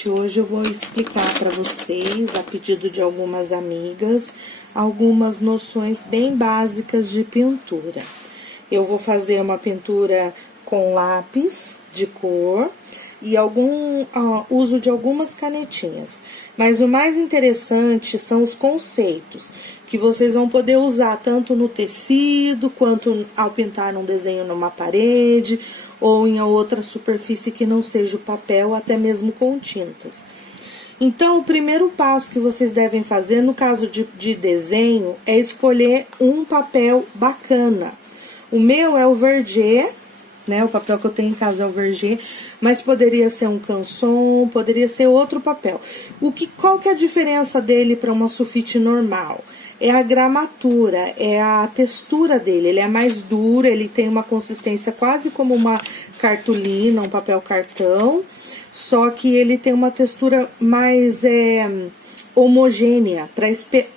gente, hoje eu vou explicar para vocês, a pedido de algumas amigas, algumas noções bem básicas de pintura. Eu vou fazer uma pintura com lápis de cor e uso de algumas canetinhas. Mas o mais interessante são os conceitos, que vocês vão poder usar tanto no tecido, quanto ao pintar um desenho numa parede, ou em outra superfície que não seja o papel, até mesmo com tintas. Então, o primeiro passo que vocês devem fazer, no caso de desenho, é escolher um papel bacana. O meu é o Verger, né? O papel que eu tenho em casa é o Verger, mas poderia ser um Canson, poderia ser outro papel. Qual que é a diferença dele para uma sulfite normal? É a gramatura, é a textura dele. Ele é mais duro, ele tem uma consistência quase como uma cartolina, um papel cartão, só que ele tem uma textura mais homogênea, para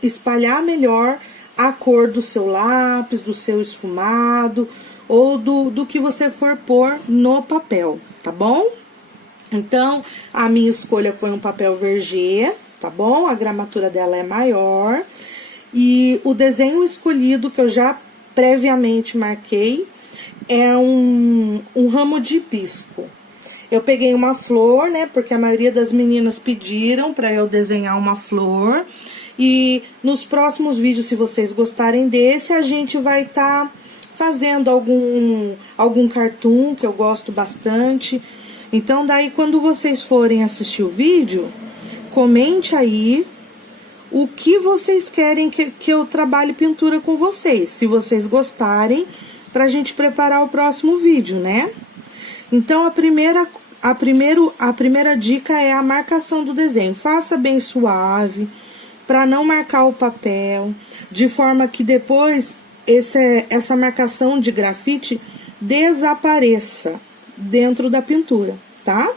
espalhar melhor a cor do seu lápis, do seu esfumado, ou do que você for pôr no papel, tá bom? Então, a minha escolha foi um papel Verger, tá bom? A gramatura dela é maior. E o desenho escolhido, que eu já previamente marquei, é um ramo de hibisco. Eu peguei uma flor, né, porque a maioria das meninas pediram para eu desenhar uma flor. E nos próximos vídeos, se vocês gostarem desse, a gente vai estar fazendo algum cartoon, que eu gosto bastante. Então, daí, quando vocês forem assistir o vídeo, comente aí o que vocês querem que eu trabalhe pintura com vocês, se vocês gostarem, pra gente preparar o próximo vídeo, né? Então, a primeira dica é a marcação do desenho. Faça bem suave, para não marcar o papel, de forma que depois essa marcação de grafite desapareça dentro da pintura, tá?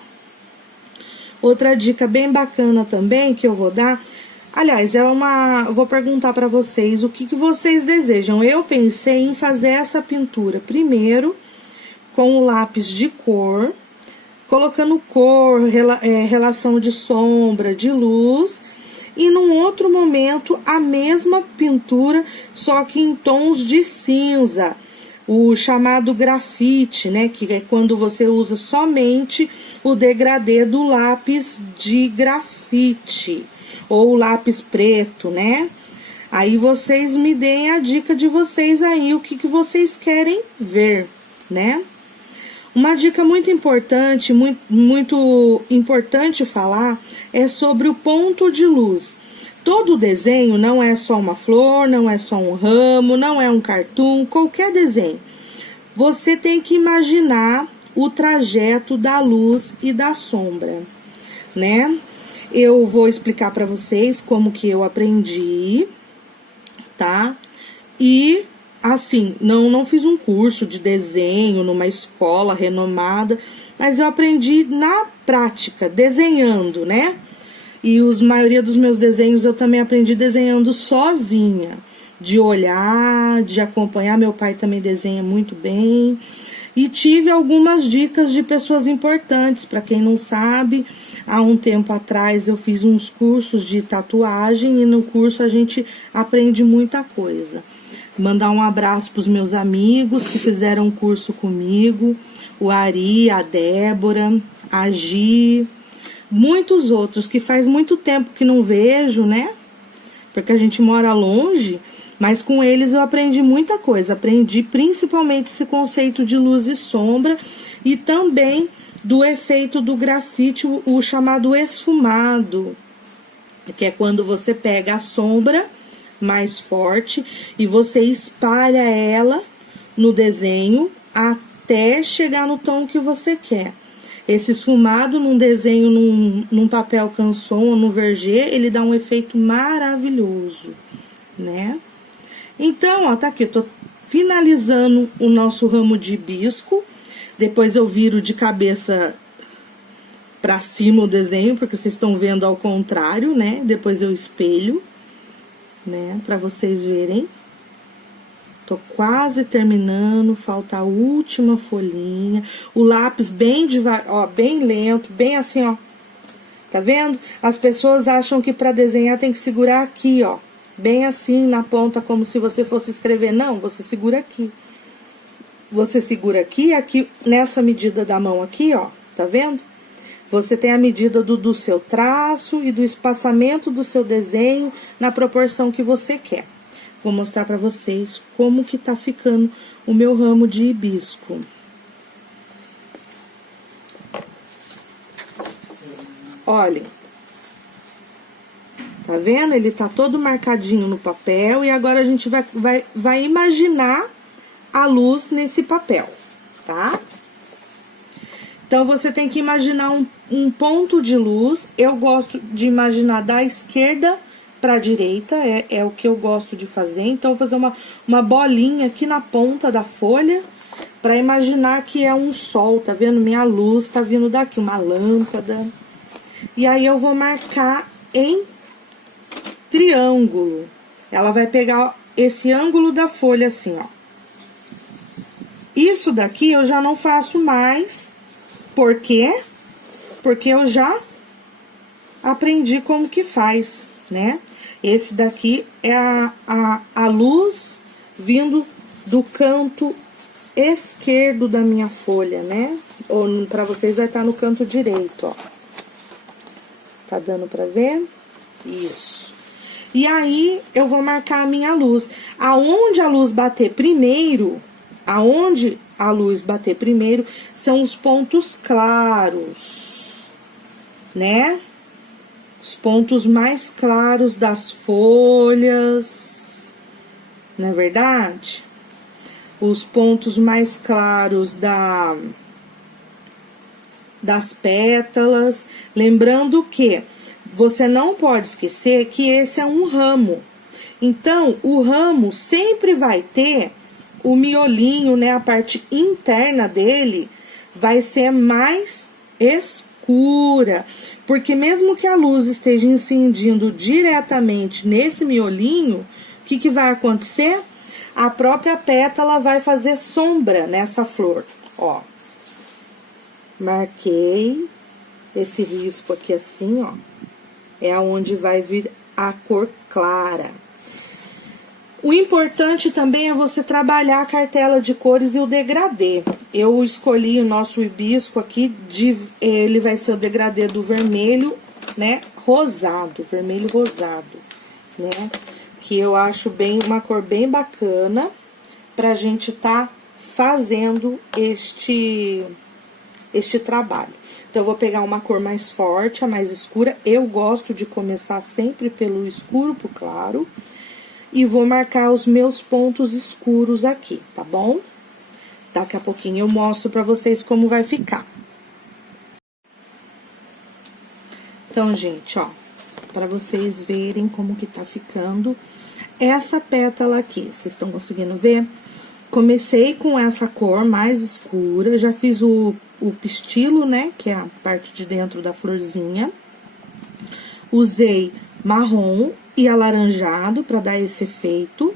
Outra dica bem bacana também que eu vou dar, aliás, eu vou perguntar para vocês o que vocês desejam. Eu pensei em fazer essa pintura primeiro com o lápis de cor, colocando cor, relação de sombra, de luz, e num outro momento a mesma pintura, só que em tons de cinza, o chamado grafite, né, que é quando você usa somente o degradê do lápis de grafite, ou lápis preto, né? Aí vocês me deem a dica de vocês aí, o que vocês querem ver, né? Uma dica muito importante, muito importante falar, é sobre o ponto de luz. Todo desenho não é só uma flor, não é só um ramo, não é um cartoon, qualquer desenho. Você tem que imaginar o trajeto da luz e da sombra, né? Eu vou explicar para vocês como que eu aprendi, tá? E, assim, não fiz um curso de desenho numa escola renomada, mas eu aprendi na prática, desenhando, né? E a maioria dos meus desenhos eu também aprendi desenhando sozinha, de olhar, de acompanhar. Meu pai também desenha muito bem. E tive algumas dicas de pessoas importantes. Para quem não sabe, há um tempo atrás eu fiz uns cursos de tatuagem e no curso a gente aprende muita coisa. Mandar um abraço para os meus amigos que fizeram um curso comigo, o Ari, a Débora, a Gi, muitos outros que faz muito tempo que não vejo, né? Porque a gente mora longe, mas com eles eu aprendi muita coisa. Aprendi principalmente esse conceito de luz e sombra e também do efeito do grafite, o chamado esfumado, que é quando você pega a sombra mais forte e você espalha ela no desenho até chegar no tom que você quer. Esse esfumado num desenho, num papel Canson ou no Verger, ele dá um efeito maravilhoso, né? Então, ó, tá aqui, eu tô finalizando o nosso ramo de hibisco. Depois eu viro de cabeça pra cima o desenho, porque vocês estão vendo ao contrário, né? Depois eu espelho, né? Pra vocês verem. Tô quase terminando, falta a última folhinha. O lápis bem devagar, ó, bem lento, bem assim, ó. Tá vendo? As pessoas acham que para desenhar tem que segurar aqui, ó. Bem assim, na ponta, como se você fosse escrever. Não, você segura aqui. Você segura aqui, aqui, nessa medida da mão aqui, ó. Tá vendo? Você tem a medida do seu traço e do espaçamento do seu desenho na proporção que você quer. Vou mostrar pra vocês como que tá ficando o meu ramo de hibisco. Olhem. Tá vendo? Ele tá todo marcadinho no papel e agora a gente vai imaginar a luz nesse papel, tá? Então, você tem que imaginar um ponto de luz. Eu gosto de imaginar da esquerda pra direita, é o que eu gosto de fazer. Então, eu vou fazer uma bolinha aqui na ponta da folha pra imaginar que é um sol, tá vendo? Minha luz tá vindo daqui, uma lâmpada. E aí, eu vou marcar em triângulo. Ela vai pegar esse ângulo da folha assim, ó. Isso daqui eu já não faço mais. Por quê? Porque eu já aprendi como que faz, né? Esse daqui é a luz vindo do canto esquerdo da minha folha, né? Ou pra vocês vai estar no canto direito, ó. Tá dando pra ver? Isso. E aí, eu vou marcar a minha luz. Aonde a luz bater primeiro, são os pontos claros, né? Os pontos mais claros das folhas, não é verdade? Os pontos mais claros das pétalas. Lembrando que você não pode esquecer que esse é um ramo. Então, o ramo sempre vai ter o miolinho, né? A parte interna dele vai ser mais escura. Porque mesmo que a luz esteja incidindo diretamente nesse miolinho, o que vai acontecer? A própria pétala vai fazer sombra nessa flor, ó. Marquei esse risco aqui assim, ó. É aonde vai vir a cor clara. O importante também é você trabalhar a cartela de cores e o degradê. Eu escolhi o nosso hibisco aqui, ele vai ser o degradê do vermelho, né, rosado, vermelho rosado, né, que eu acho uma cor bem bacana pra gente tá fazendo este trabalho. Então, eu vou pegar uma cor mais forte, a mais escura. Eu gosto de começar sempre pelo escuro pro claro. E vou marcar os meus pontos escuros aqui, tá bom? Daqui a pouquinho eu mostro pra vocês como vai ficar. Então, gente, ó, pra vocês verem como que tá ficando essa pétala aqui. Vocês estão conseguindo ver? Comecei com essa cor mais escura, já fiz o pistilo, né, que é a parte de dentro da florzinha. Usei marrom e alaranjado para dar esse efeito.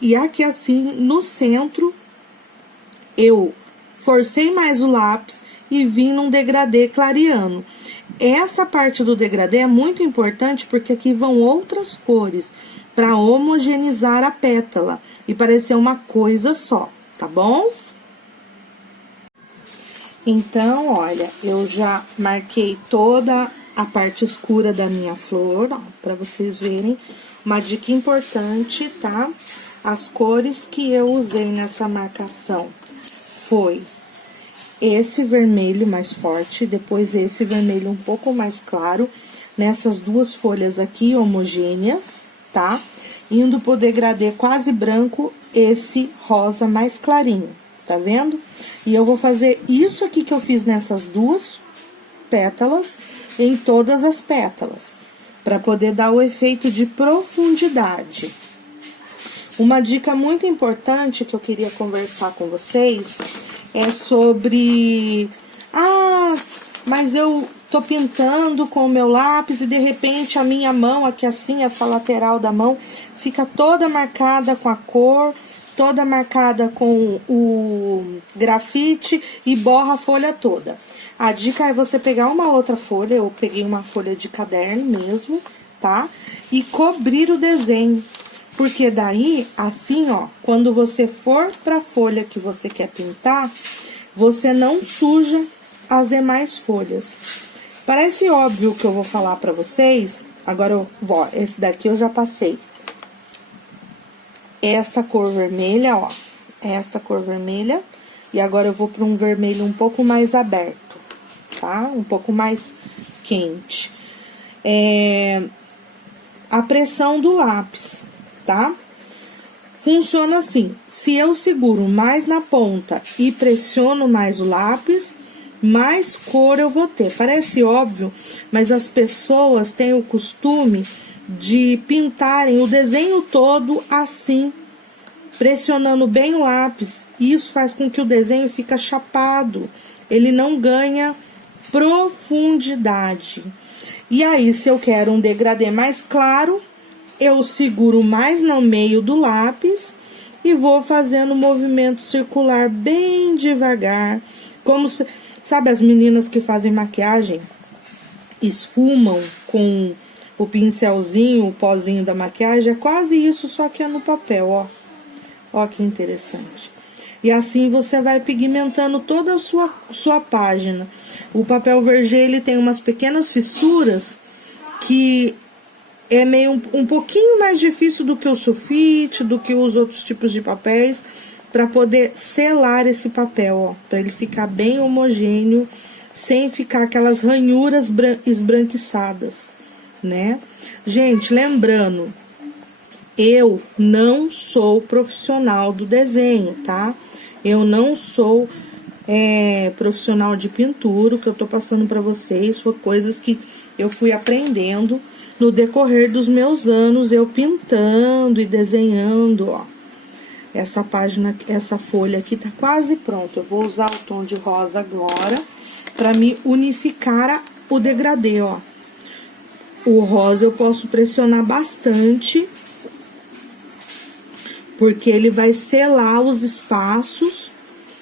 E aqui assim, no centro, eu forcei mais o lápis e vim num degradê clareando. Essa parte do degradê é muito importante porque aqui vão outras cores para homogeneizar a pétala e parecer uma coisa só, tá bom? Então, olha, eu já marquei toda a parte escura da minha flor, ó, pra vocês verem. Uma dica importante, tá? As cores que eu usei nessa marcação foi esse vermelho mais forte, depois esse vermelho um pouco mais claro, nessas duas folhas aqui homogêneas, tá? Indo pro degradê quase branco, esse rosa mais clarinho, tá vendo? E eu vou fazer isso aqui que eu fiz nessas duas pétalas, em todas as pétalas, para poder dar o efeito de profundidade. Uma dica muito importante que eu queria conversar com vocês é sobre... mas eu tô pintando com o meu lápis e de repente a minha mão aqui assim, essa lateral da mão, fica toda marcada com a cor, toda marcada com o grafite e borra a folha toda. A dica é você pegar uma outra folha, eu peguei uma folha de caderno mesmo, tá? E cobrir o desenho. Porque daí, assim, ó, quando você for pra folha que você quer pintar, você não suja as demais folhas. Parece óbvio o que eu vou falar pra vocês. Agora, ó, esse daqui eu já passei. Esta cor vermelha, ó. Esta cor vermelha. E agora eu vou pra um vermelho um pouco mais aberto, tá? Um pouco mais quente. A pressão do lápis, tá? Funciona assim, se eu seguro mais na ponta e pressiono mais o lápis, mais cor eu vou ter. Parece óbvio, mas as pessoas têm o costume de pintarem o desenho todo assim, pressionando bem o lápis. Isso faz com que o desenho fique chapado, ele não ganha profundidade. E aí, se eu quero um degradê mais claro, eu seguro mais no meio do lápis e vou fazendo um movimento circular bem devagar. Como se, sabe as meninas que fazem maquiagem, esfumam com o pincelzinho, o pozinho da maquiagem? É quase isso, só que é no papel, ó. Ó que interessante. E assim você vai pigmentando toda a sua página. O papel vergê, ele tem umas pequenas fissuras que é meio um pouquinho mais difícil do que o sulfite, do que os outros tipos de papéis, para poder selar esse papel, ó, para ele ficar bem homogêneo, sem ficar aquelas ranhuras esbranquiçadas, né? Gente, lembrando, eu não sou profissional do desenho, tá? Eu não sou profissional de pintura. O que eu tô passando para vocês foi coisas que eu fui aprendendo no decorrer dos meus anos, eu pintando e desenhando, ó. Essa página, essa folha aqui tá quase pronta. Eu vou usar o tom de rosa agora para me unificar o degradê, ó. O rosa eu posso pressionar bastante, porque ele vai selar os espaços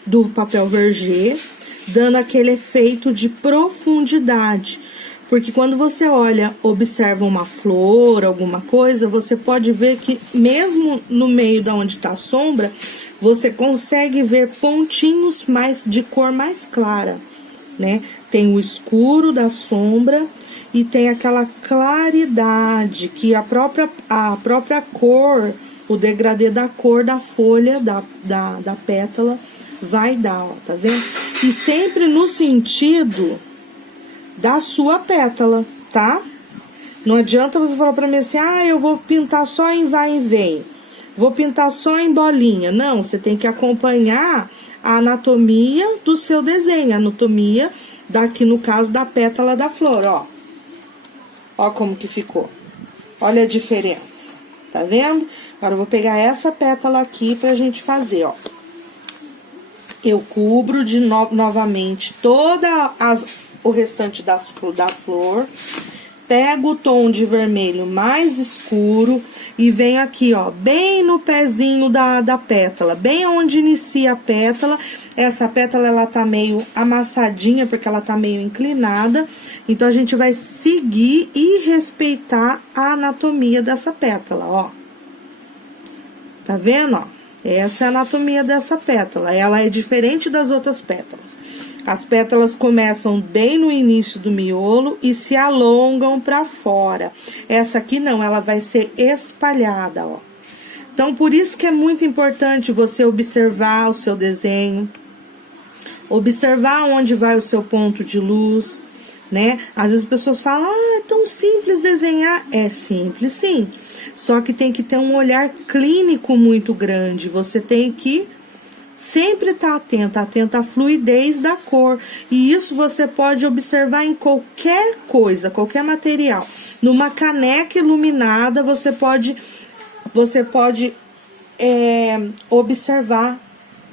do papel vergê, dando aquele efeito de profundidade. Porque quando você olha, observa uma flor, alguma coisa, você pode ver que mesmo no meio da onde tá a sombra, você consegue ver pontinhos de cor mais clara, né? Tem o escuro da sombra e tem aquela claridade que a própria cor, o degradê da cor da folha, da pétala, vai dar, ó, tá vendo? E sempre no sentido da sua pétala, tá? Não adianta você falar pra mim assim, eu vou pintar só em vai e vem, vou pintar só em bolinha. Não, você tem que acompanhar a anatomia do seu desenho, a anatomia daqui, no caso, da pétala da flor, ó. Ó como que ficou. Olha a diferença, tá vendo? Agora eu vou pegar essa pétala aqui pra gente fazer, ó. Eu cubro novamente o restante da flor, pego o tom de vermelho mais escuro e venho aqui, ó, bem no pezinho da pétala, bem onde inicia a pétala. Essa pétala, ela tá meio amassadinha, porque ela tá meio inclinada, então a gente vai seguir e respeitar a anatomia dessa pétala, ó. Tá vendo, ó? Essa é a anatomia dessa pétala, ela é diferente das outras pétalas. As pétalas começam bem no início do miolo e se alongam para fora. Essa aqui não, ela vai ser espalhada, ó. Então, por isso que é muito importante você observar o seu desenho, observar onde vai o seu ponto de luz, né? Às vezes as pessoas falam, é tão simples desenhar. É simples, sim. Só que tem que ter um olhar clínico muito grande. Você tem que sempre estar atento à fluidez da cor. E isso você pode observar em qualquer coisa, qualquer material. Numa caneca iluminada, você pode observar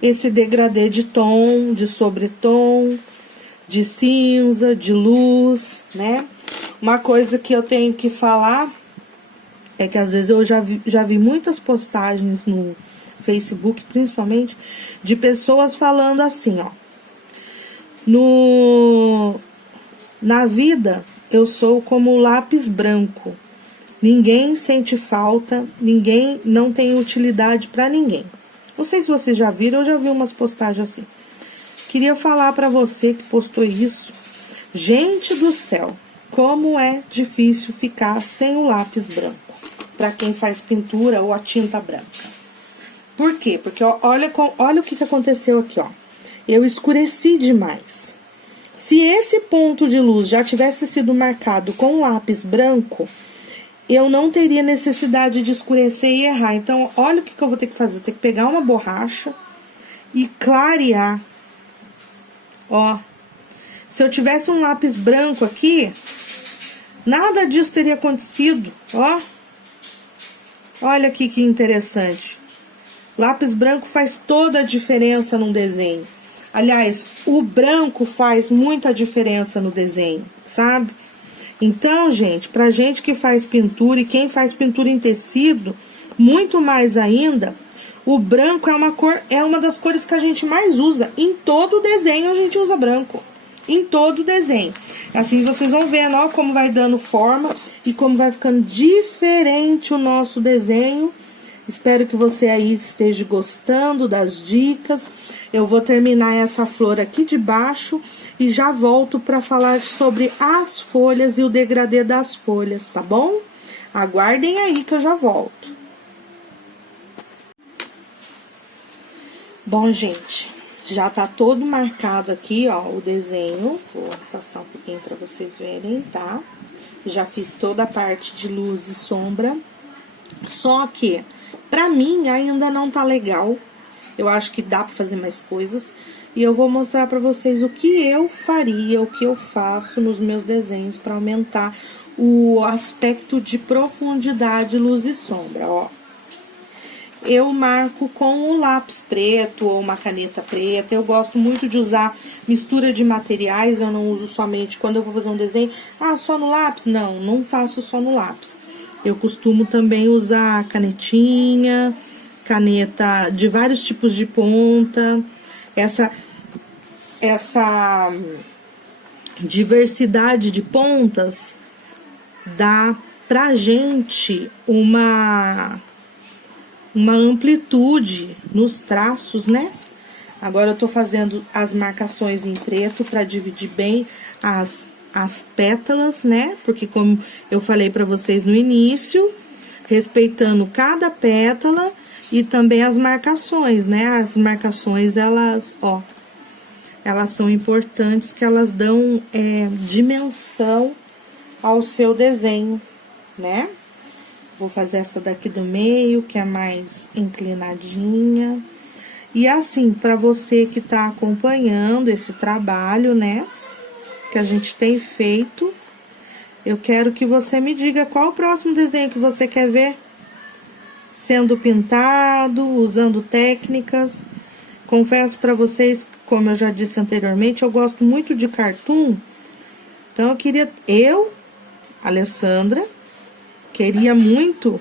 esse degradê de tom, de sobretom, de cinza, de luz, né? Uma coisa que eu tenho que falar é que às vezes eu já vi muitas postagens no Facebook, principalmente, de pessoas falando assim, ó. Na vida, eu sou como o lápis branco. Ninguém sente falta, ninguém não tem utilidade para ninguém. Não sei se vocês já viram, eu já vi umas postagens assim. Queria falar para você que postou isso. Gente do céu, como é difícil ficar sem o lápis branco. Para quem faz pintura ou a tinta branca. Por quê? Porque ó, olha o que aconteceu aqui, ó. Eu escureci demais. Se esse ponto de luz já tivesse sido marcado com lápis branco, eu não teria necessidade de escurecer e errar. Então, olha o que eu vou ter que fazer. Eu tenho que pegar uma borracha e clarear. Ó, se eu tivesse um lápis branco aqui, nada disso teria acontecido, ó. Olha aqui que interessante. Lápis branco faz toda a diferença no desenho. Aliás, o branco faz muita diferença no desenho, sabe? Então, gente, pra gente que faz pintura e quem faz pintura em tecido, muito mais ainda, o branco é uma das cores que a gente mais usa. Em todo desenho a gente usa branco. Em todo desenho. Assim vocês vão vendo, ó, como vai dando forma e como vai ficando diferente o nosso desenho. Espero que você aí esteja gostando das dicas. Eu vou terminar essa flor aqui de baixo e já volto para falar sobre as folhas e o degradê das folhas, tá bom? Aguardem aí que eu já volto. Bom, gente, já tá todo marcado aqui, ó, o desenho. Vou afastar um pouquinho para vocês verem, tá? Já fiz toda a parte de luz e sombra. Só que, pra mim, ainda não tá legal. Eu acho que dá pra fazer mais coisas. E eu vou mostrar pra vocês o que eu faria, o que eu faço nos meus desenhos pra aumentar o aspecto de profundidade, luz e sombra, ó. Eu marco com um lápis preto ou uma caneta preta. Eu gosto muito de usar mistura de materiais. Eu não uso somente quando eu vou fazer um desenho. Ah, só no lápis? Não, não faço só no lápis. Eu costumo também usar canetinha, caneta de vários tipos de ponta. Essa diversidade de pontas dá pra gente uma amplitude nos traços, né? Agora eu tô fazendo as marcações em preto pra dividir bem as pétalas, né? Porque como eu falei pra vocês no início, respeitando cada pétala e também as marcações, né? As marcações, elas, ó, elas são importantes, que elas dão dimensão ao seu desenho, né? Vou fazer essa daqui do meio, que é mais inclinadinha. E assim, para você que tá acompanhando esse trabalho, né, que a gente tem feito, eu quero que você me diga qual o próximo desenho que você quer ver sendo pintado, usando técnicas. Confesso para vocês, como eu já disse anteriormente, eu gosto muito de cartoon. Então, Alessandra, queria muito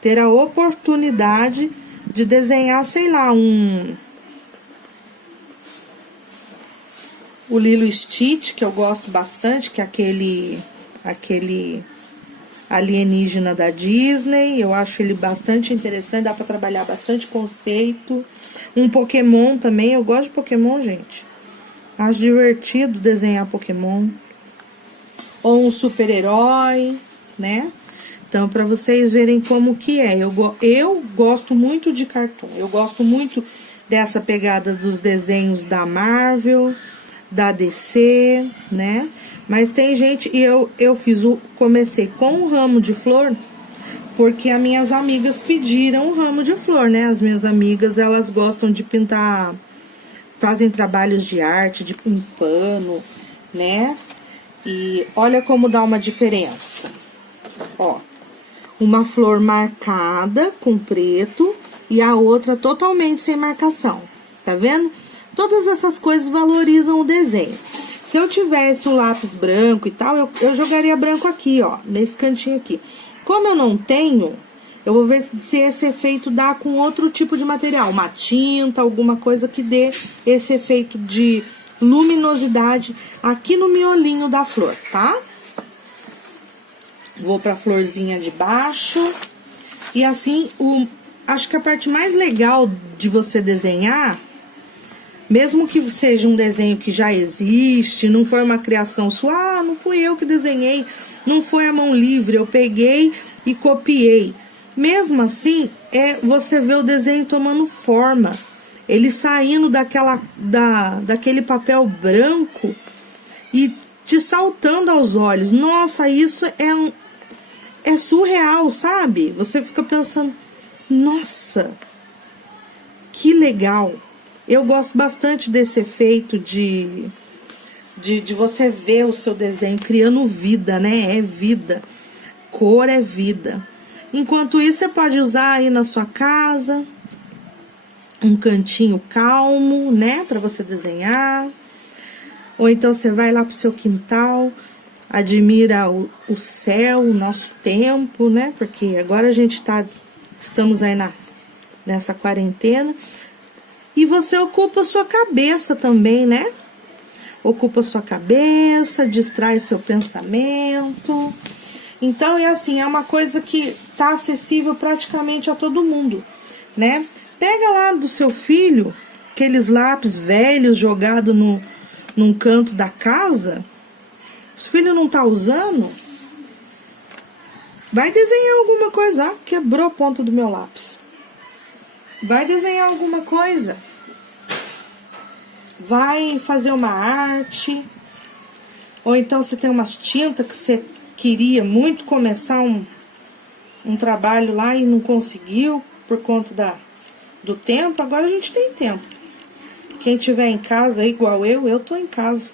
ter a oportunidade de desenhar, sei lá, o Lilo Stitch, que eu gosto bastante, que é aquele alienígena da Disney. Eu acho ele bastante interessante, dá pra trabalhar bastante conceito. Um Pokémon também, eu gosto de Pokémon, gente. Acho divertido desenhar Pokémon. Ou um super-herói, né? Então, pra vocês verem como que é. Eu gosto muito de cartoon. Eu gosto muito dessa pegada dos desenhos da Marvel, da DC, né? Mas tem gente... E comecei com um ramo de flor, porque as minhas amigas pediram um ramo de flor, né? As minhas amigas, elas gostam de pintar... Fazem trabalhos de arte, de um pano, né? E olha como dá uma diferença. Ó, uma flor marcada com preto e a outra totalmente sem marcação. Tá vendo? Todas essas coisas valorizam o desenho. Se eu tivesse o lápis branco e tal, eu jogaria branco aqui, ó, nesse cantinho aqui. Como eu não tenho, eu vou ver se esse efeito dá com outro tipo de material. Uma tinta, alguma coisa que dê esse efeito de luminosidade aqui no miolinho da flor, tá? Vou pra florzinha de baixo. E assim, acho que a parte mais legal de você desenhar, mesmo que seja um desenho que já existe, não foi uma criação sua, não fui eu que desenhei, não foi a mão livre, eu peguei e copiei. Mesmo assim, você vê o desenho tomando forma, ele saindo daquele papel branco e te saltando aos olhos. Nossa, isso é surreal, sabe? Você fica pensando, nossa, que legal. Eu gosto bastante desse efeito de você ver o seu desenho criando vida, né? É vida. Cor é vida. Enquanto isso, você pode usar aí na sua casa um cantinho calmo, né? Pra você desenhar. Ou então você vai lá pro seu quintal, admira o céu, o nosso tempo, né? Porque agora estamos aí nessa quarentena. E você ocupa a sua cabeça também, né? Ocupa a sua cabeça, distrai seu pensamento. Então, é uma coisa que tá acessível praticamente a todo mundo, né? Pega lá do seu filho, aqueles lápis velhos jogados num canto da casa. Se o filho não tá usando, vai desenhar alguma coisa. Ah, quebrou a ponta do meu lápis. Vai desenhar alguma coisa. Vai fazer uma arte. Ou então você tem umas tintas que você queria muito começar um trabalho lá e não conseguiu por conta do tempo. Agora a gente tem tempo. Quem tiver em casa, igual eu tô em casa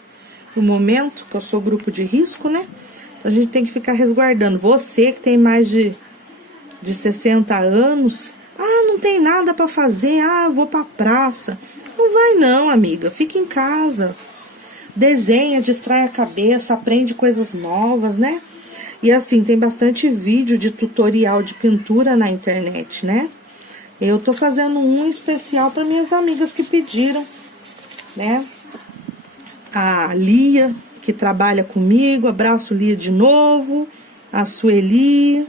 no momento, que eu sou grupo de risco, né? Então a gente tem que ficar resguardando. Você que tem mais de 60 anos, não tem nada pra fazer, vou pra praça. Não vai não, amiga, fica em casa. Desenha, distrai a cabeça, aprende coisas novas, né? E assim, tem bastante vídeo de tutorial de pintura na internet, né? Eu tô fazendo um especial para minhas amigas que pediram, né? A Lia, que trabalha comigo, abraço Lia de novo. A Sueli,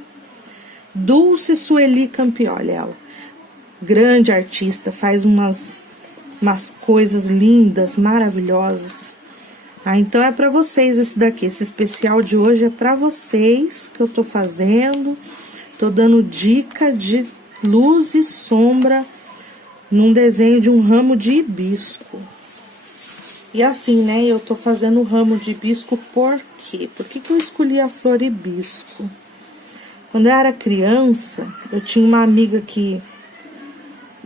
Dulce Sueli Campioli, ela. Grande artista, faz umas coisas lindas, maravilhosas. Então é pra vocês esse daqui, esse especial de hoje é pra vocês que eu tô fazendo. Tô dando dica de luz e sombra num desenho de um ramo de hibisco. E assim, né, eu tô fazendo o ramo de hibisco por quê? Por que eu escolhi a flor hibisco? Quando eu era criança, eu tinha uma amiga que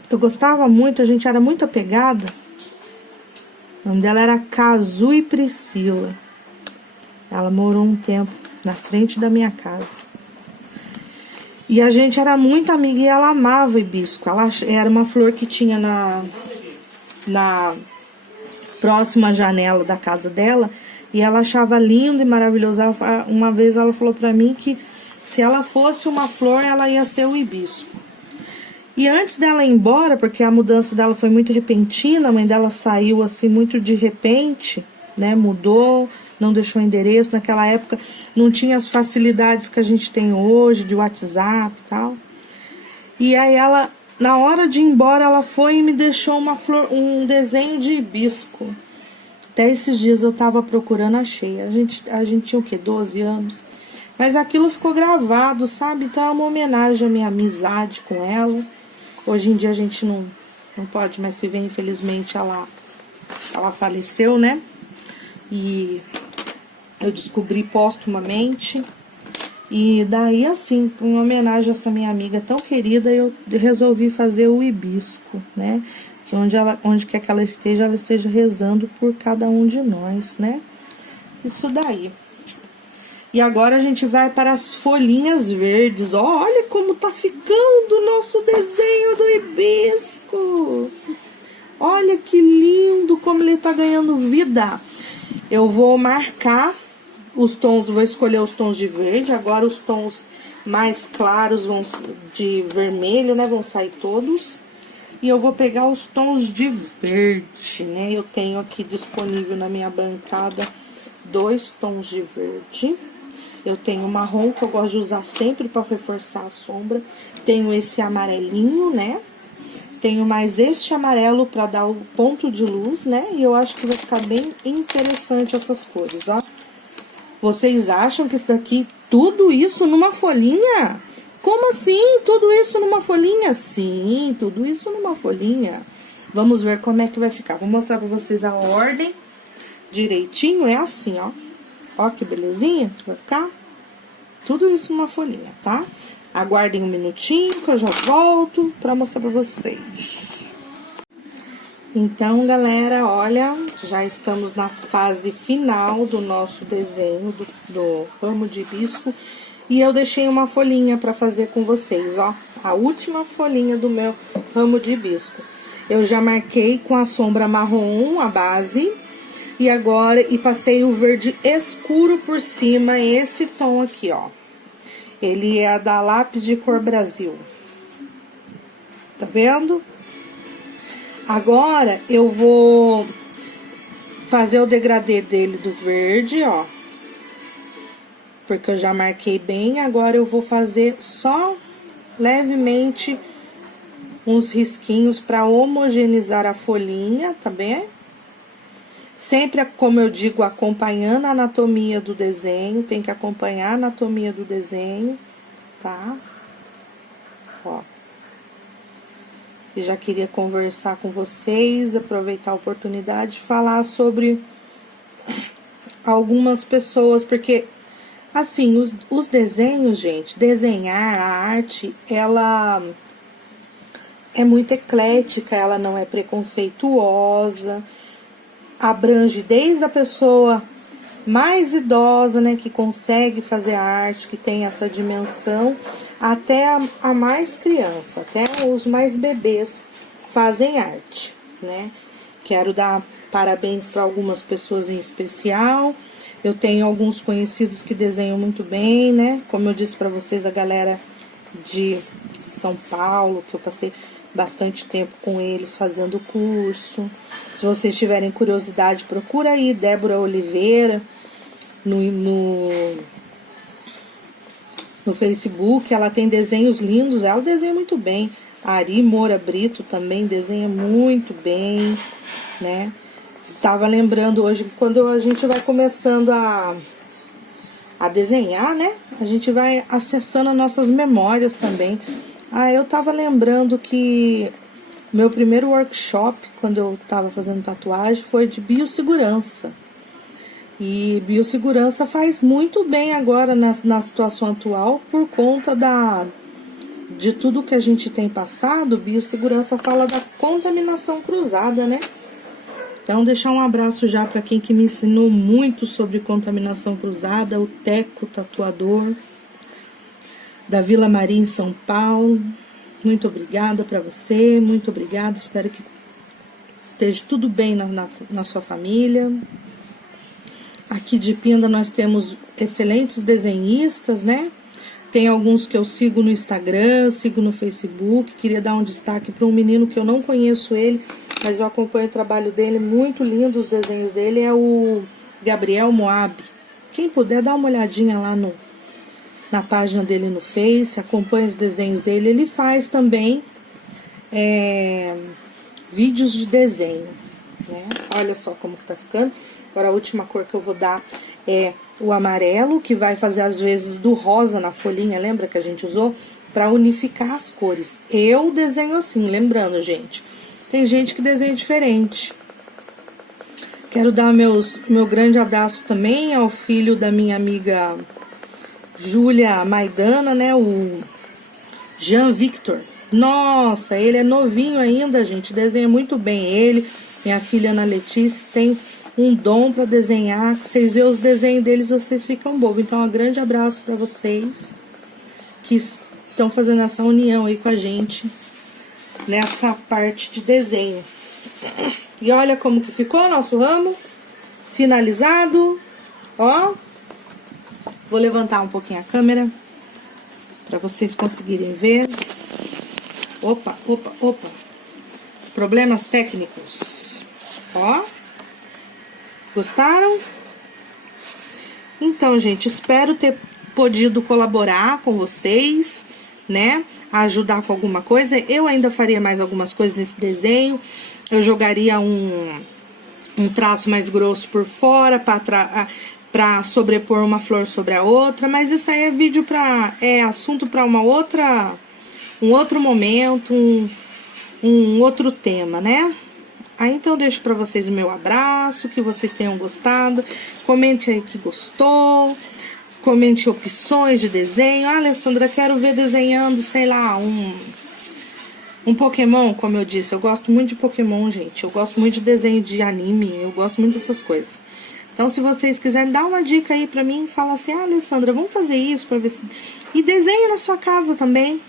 eu gostava muito, a gente era muito apegada. O nome dela era Cazu e Priscila. Ela morou um tempo na frente da minha casa. E a gente era muito amiga e ela amava hibisco. Ela era uma flor que tinha na próxima janela da casa dela. E ela achava lindo e maravilhoso. Uma vez ela falou pra mim que se ela fosse uma flor, ela ia ser o hibisco. E antes dela ir embora, porque a mudança dela foi muito repentina, a mãe dela saiu assim muito de repente, né? Mudou, não deixou endereço. Naquela época não tinha as facilidades que a gente tem hoje, de WhatsApp e tal. E aí ela, na hora de ir embora, ela foi e me deixou uma flor, um desenho de hibisco. Até esses dias eu tava procurando, achei. A gente tinha o quê? 12 anos. Mas aquilo ficou gravado, sabe? Então é uma homenagem à minha amizade com ela. Hoje em dia a gente não pode mais se ver, infelizmente ela faleceu, né? E eu descobri póstumamente. E daí, assim, em homenagem a essa minha amiga tão querida, eu resolvi fazer o hibisco, né? Que onde quer que ela esteja rezando por cada um de nós, né? Isso daí. E agora a gente vai para as folhinhas verdes. Olha como tá ficando o nosso desenho do hibisco. Olha que lindo como ele tá ganhando vida. Eu vou marcar os tons, vou escolher os tons de verde. Agora os tons mais claros de vermelho, né? Vão sair todos. E eu vou pegar os tons de verde, né? Eu tenho aqui disponível na minha bancada 2 tons de verde. Eu tenho o marrom, que eu gosto de usar sempre para reforçar a sombra. Tenho esse amarelinho, né? Tenho mais este amarelo para dar o ponto de luz, né? E eu acho que vai ficar bem interessante essas cores, ó. Vocês acham que isso daqui, tudo isso numa folhinha? Como assim? Tudo isso numa folhinha? Sim, tudo isso numa folhinha. Vamos ver como é que vai ficar. Vou mostrar pra vocês a ordem direitinho. É assim, ó. Ó que belezinha vai ficar. Tudo isso numa folhinha, tá? Aguardem um minutinho que eu já volto pra mostrar pra vocês. Então, galera, olha, já estamos na fase final do nosso desenho do ramo de hibisco. E eu deixei uma folhinha pra fazer com vocês, ó. A última folhinha do meu ramo de hibisco. Eu já marquei com a sombra marrom, a base. E agora, passei o verde escuro por cima, esse tom aqui, ó. Ele é da Lápis de Cor Brasil. Tá vendo? Agora, eu vou fazer o degradê dele do verde, ó. Porque eu já marquei bem, agora eu vou fazer só levemente uns risquinhos para homogeneizar a folhinha, tá bem? Sempre, como eu digo, acompanhando a anatomia do desenho, tem que acompanhar a anatomia do desenho, tá? Ó. E já queria conversar com vocês, aproveitar a oportunidade de falar sobre algumas pessoas, porque... Assim, os desenhos, gente, desenhar, a arte, ela é muito eclética, ela não é preconceituosa, abrange desde a pessoa mais idosa, né, que consegue fazer arte, que tem essa dimensão, até a mais criança, até os mais bebês fazem arte, né. Quero dar parabéns para algumas pessoas em especial. Eu tenho alguns conhecidos que desenham muito bem, né? Como eu disse pra vocês, a galera de São Paulo, que eu passei bastante tempo com eles fazendo curso. Se vocês tiverem curiosidade, procura aí Débora Oliveira no Facebook. Ela tem desenhos lindos, ela desenha muito bem. A Ari Moura Brito também desenha muito bem, né? Tava lembrando hoje, quando a gente vai começando a desenhar, né? A gente vai acessando as nossas memórias também. Eu tava lembrando que meu primeiro workshop, quando eu tava fazendo tatuagem, foi de biossegurança. E biossegurança faz muito bem agora na situação atual, por conta de tudo que a gente tem passado. Biossegurança fala da contaminação cruzada, né? Então, deixar um abraço já para quem que me ensinou muito sobre contaminação cruzada, o Teco Tatuador, da Vila Maria, em São Paulo. Muito obrigada para você, muito obrigada. Espero que esteja tudo bem na sua família. Aqui de Pinda nós temos excelentes desenhistas, né? Tem alguns que eu sigo no Instagram, sigo no Facebook. Queria dar um destaque para um menino que eu não conheço ele, mas eu acompanho o trabalho dele, muito lindo os desenhos dele, é o Gabriel Moab. Quem puder, dá uma olhadinha lá na página dele no Face, acompanha os desenhos dele. Ele faz também vídeos de desenho, né? Olha só como que tá ficando. Agora a última cor que eu vou dar é o amarelo, que vai fazer às vezes do rosa na folhinha, lembra que a gente usou? Para unificar as cores. Eu desenho assim, lembrando, gente. Tem gente que desenha diferente. Quero dar meu grande abraço também ao filho da minha amiga Júlia Maidana, né? O Jean Victor. Nossa, ele é novinho ainda, gente. Desenha muito bem ele. Minha filha Ana Letícia tem um dom para desenhar. Vocês veem os desenhos deles, vocês ficam bobos. Então, um grande abraço para vocês que estão fazendo essa união aí com a gente nessa parte de desenho. E olha como que ficou nosso ramo finalizado. Ó, vou levantar um pouquinho a câmera para vocês conseguirem ver. Opa, opa, opa. Problemas técnicos. Ó. Gostaram? Então, gente, espero ter podido colaborar com vocês, né? Ajudar com alguma coisa. Eu ainda faria mais algumas coisas nesse desenho. Eu jogaria um traço mais grosso por fora para sobrepor uma flor sobre a outra, mas isso aí é assunto para um outro momento, um outro tema, né? Aí então eu deixo para vocês o meu abraço, que vocês tenham gostado. Comente aí que gostou. Comente opções de desenho. Ah, Alessandra, quero ver desenhando, sei lá, um Pokémon, como eu disse. Eu gosto muito de Pokémon, gente. Eu gosto muito de desenho de anime. Eu gosto muito dessas coisas. Então, se vocês quiserem dar uma dica aí pra mim, fala assim, ah, Alessandra, vamos fazer isso pra ver se... E desenhe na sua casa também.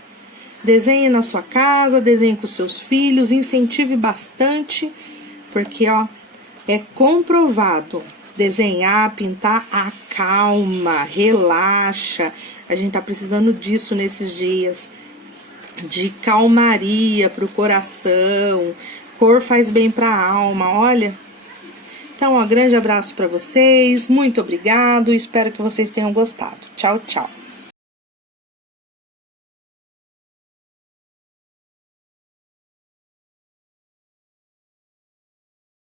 Desenhe na sua casa, desenhe com seus filhos, incentive bastante, porque, ó, é comprovado. Desenhar, pintar, acalma, relaxa. A gente tá precisando disso nesses dias. De calmaria pro coração. Cor faz bem pra alma, olha. Então, ó, grande abraço pra vocês. Muito obrigado. Espero que vocês tenham gostado. Tchau, tchau.